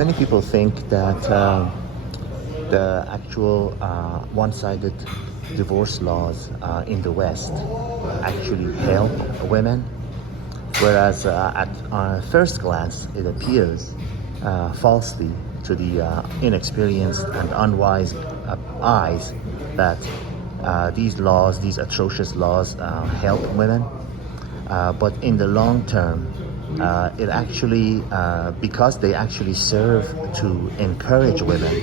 Many people think that the actual one-sided divorce laws in the West actually help women, whereas at first glance it appears falsely to the inexperienced and unwise eyes that these atrocious laws help women. But in the long term, it actually, because they actually serve to encourage women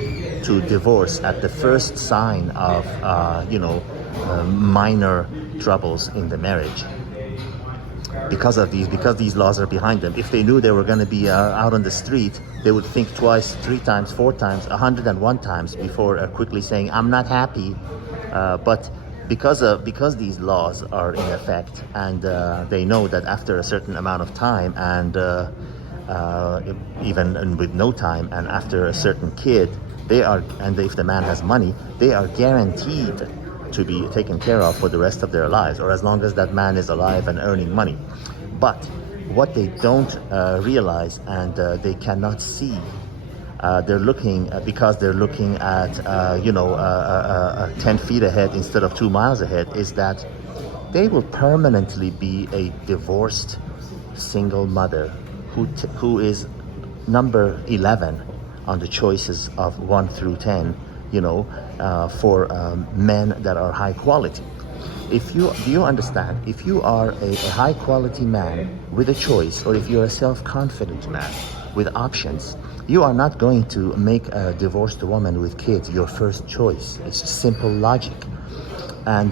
to divorce at the first sign of, minor troubles in the marriage. Because these laws are behind them. If they knew they were going to be out on the street, they would think twice, 3 times, 4 times, 101 times before quickly saying, "I'm not happy." But because these laws are in effect, and they know that after a certain amount of time, and even with no time, and after a certain kid, and if the man has money, they are guaranteed to be taken care of for the rest of their lives, or as long as that man is alive and earning money. But what they don't realize, and they cannot see, they're looking because they're looking at 10 feet ahead instead of 2 miles ahead, is that they will permanently be a divorced single mother who is number 11 on the choices of 1 through 10, for men that are high quality. Do you understand? If you are a high quality man with a choice, or if you're a self-confident man with options, you are not going to make a divorced woman with kids your first choice. It's simple logic. And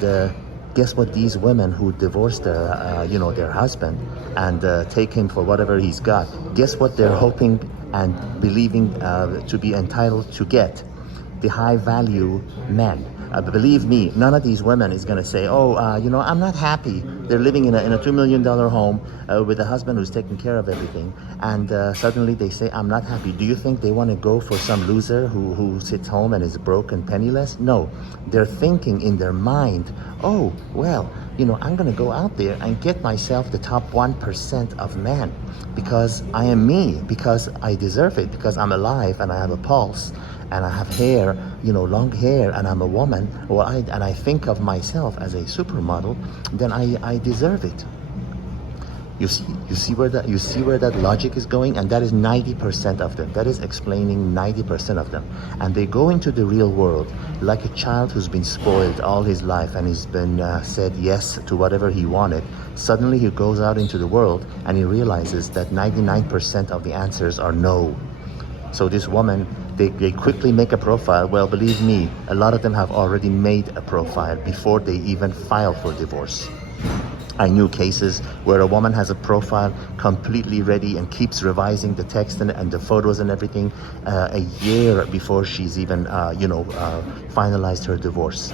guess what? These women who divorced their husband and take him for whatever he's got, guess what they're hoping and believing to be entitled to get? The high value men. Believe me, none of these women is going to say, I'm not happy. They're living in a $2 million home with a husband who's taking care of everything. And suddenly they say, I'm not happy. Do you think they want to go for some loser who sits home and is broke and penniless? No. They're thinking in their mind, I'm going to go out there and get myself the top 1% of men because I am me, because I deserve it, because I'm alive and I have a pulse. And I have hair, long hair, and I'm a woman, and I think of myself as a supermodel, then I deserve it. You see where that logic is going, and that is 90% of them. That is explaining 90% of them. And they go into the real world like a child who's been spoiled all his life, and he's been said yes to whatever he wanted. Suddenly he goes out into the world and he realizes that 99% of the answers are no. So this woman, they quickly make a profile. Well, believe me, a lot of them have already made a profile before they even file for divorce. I knew cases where a woman has a profile completely ready and keeps revising the text and the photos and everything a year before she's even, finalized her divorce.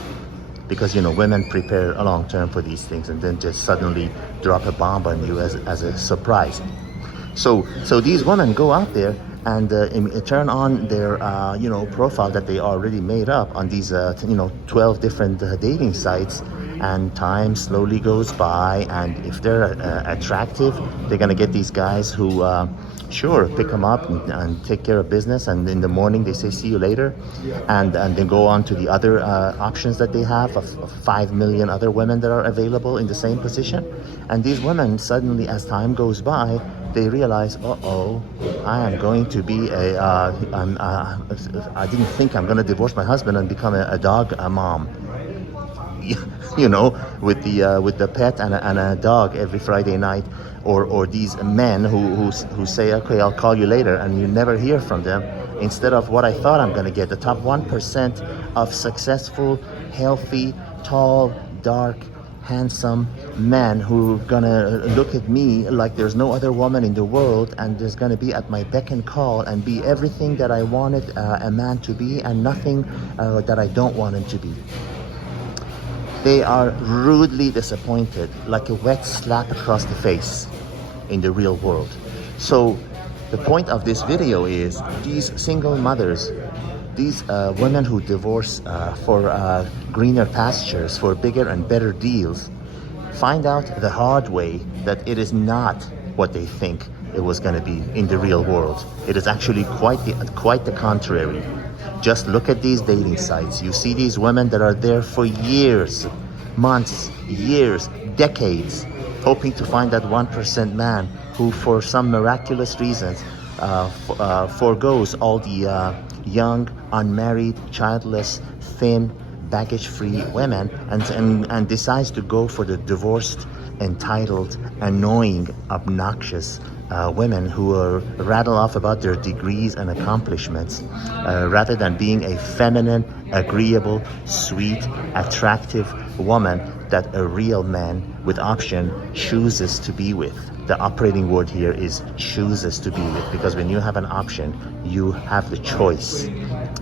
Because, women prepare a long term for these things and then just suddenly drop a bomb on you as a surprise. So these women go out there and turn on their profile that they already made up on these 12 different dating sites, and time slowly goes by, and if they're attractive, they're gonna get these guys who pick them up and take care of business, and in the morning they say see you later, and then go on to the other options that they have of 5 million other women that are available in the same position. And these women suddenly, as time goes by, they realize, I am going to be I didn't think I'm going to divorce my husband and become a dog mom. With the pet and a dog every Friday night, or these men who say, okay, I'll call you later, and you never hear from them. Instead of what I thought I'm going to get, the top 1% of successful, healthy, tall, dark, handsome man who gonna look at me like there's no other woman in the world, and there's gonna be at my beck and call and be everything that I wanted a man to be, and nothing that I don't want him to be. They are rudely disappointed, like a wet slap across the face in the real world. So the point of this video is these single mothers, these women who divorce for greener pastures, for bigger and better deals, find out the hard way that it is not what they think. it was going to be in the real world. It is actually quite the contrary. Just look at these dating sites. You see these women that are there for years, months, years, decades, hoping to find that 1% man who, for some miraculous reasons, forgoes all the young, unmarried, childless, thin, baggage-free women and decides to go for the divorced, entitled, annoying, obnoxious women who rattle off about their degrees and accomplishments rather than being a feminine, agreeable, sweet, attractive woman that a real man with option chooses to be with. The operating word here is chooses to be with, because when you have an option, you have the choice.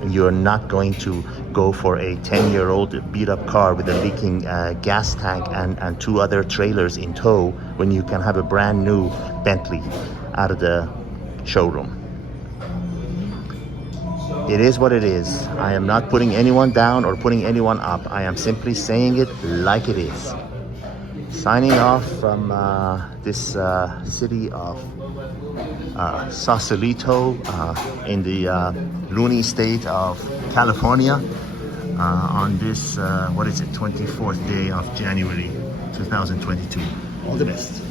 You're not going to go for a 10-year-old beat-up car with a leaking gas tank and 2 other trailers in tow when you can have a brand new Bentley out of the showroom. It is what it is. I am not putting anyone down or putting anyone up. I am simply saying it like it is. Signing off from this city of Sausalito in the loony state of California on this, 24th day of January 2022. All the best.